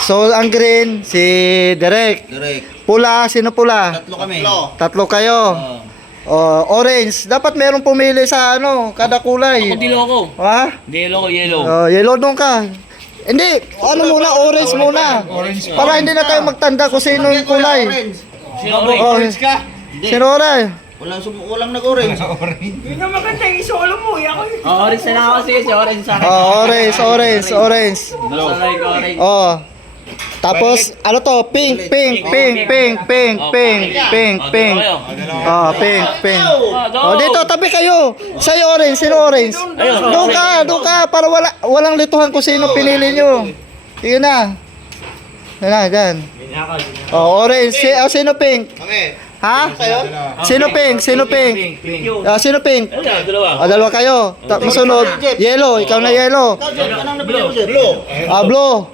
So, ang green, si Derek. Pula, sino pula? Tatlo kami. Tatlo kayo. Orange. Dapat merong pumili sa kada kulay. Ako dilo ako. Ha? Dilo ko, yellow. Yellow doon ka. Hindi, orange muna. Para hindi na tayo magtanda kung sino yung kulay. Sino orange? Sino orange? Walang nag-orange. Yun ang maganda yung solo mo. Orange na lang ako si orange sa akin. Orange. Orange. Tapos, pink. Pink. Dito, tabi kayo. Sa'yo orange, sino orange? Doon ka, para walang lituhan kung sino pinili nyo. Sige na. Dyan. Orange. Sino pink? Ha? Sino pink? Sino pink? Sino pink? Dalawa kayo. Masunod. Yellow. Ikaw na yellow. Blue.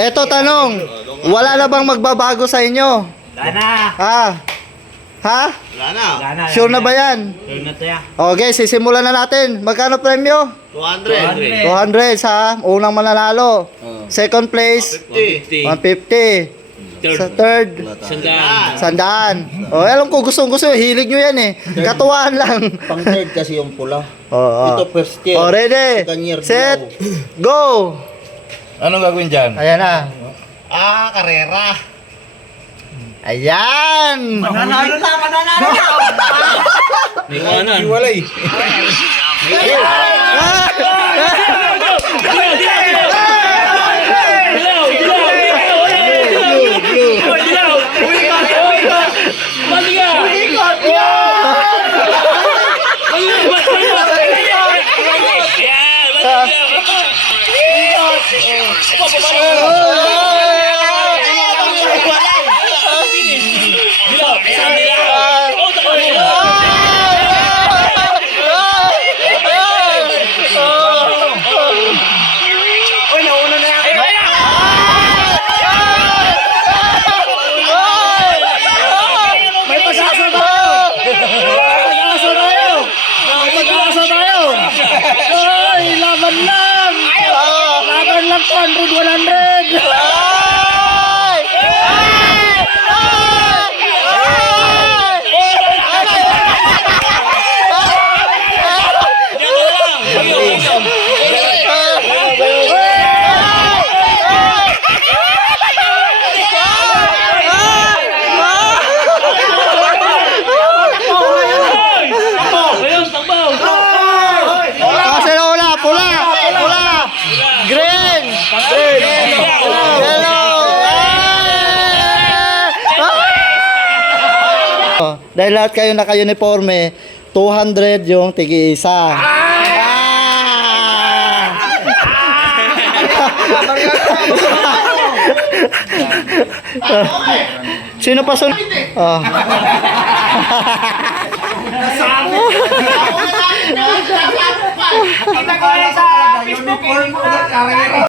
Eto tanong. Wala na bang magbabago sa inyo? Wala na. Ha? Wala na. Sure na ba yan? Sure na to ya. Okay, sisimulan na natin. Magkano premyo? 200. 200 ha. Unang mananalo. Second place, 150. Sa third, Sandaan. 100. Alam ko, gusto. Hilig nyo yan eh. Katuwaan lang. Pang third kasi yung pula. Ito first year. Ready? Second year Set. dilaw. Go. Anong gagawin dyan? Ayan na. Karera. Ayan. Mananalo na! May kanan. Iwalay. Laban lang 200, 100! Pula. Green. Yellow. Dahil lahat kayo naka-uniforme, 200 yung tigi-isa. Sino pa sunod? Kita ko sa Facebook.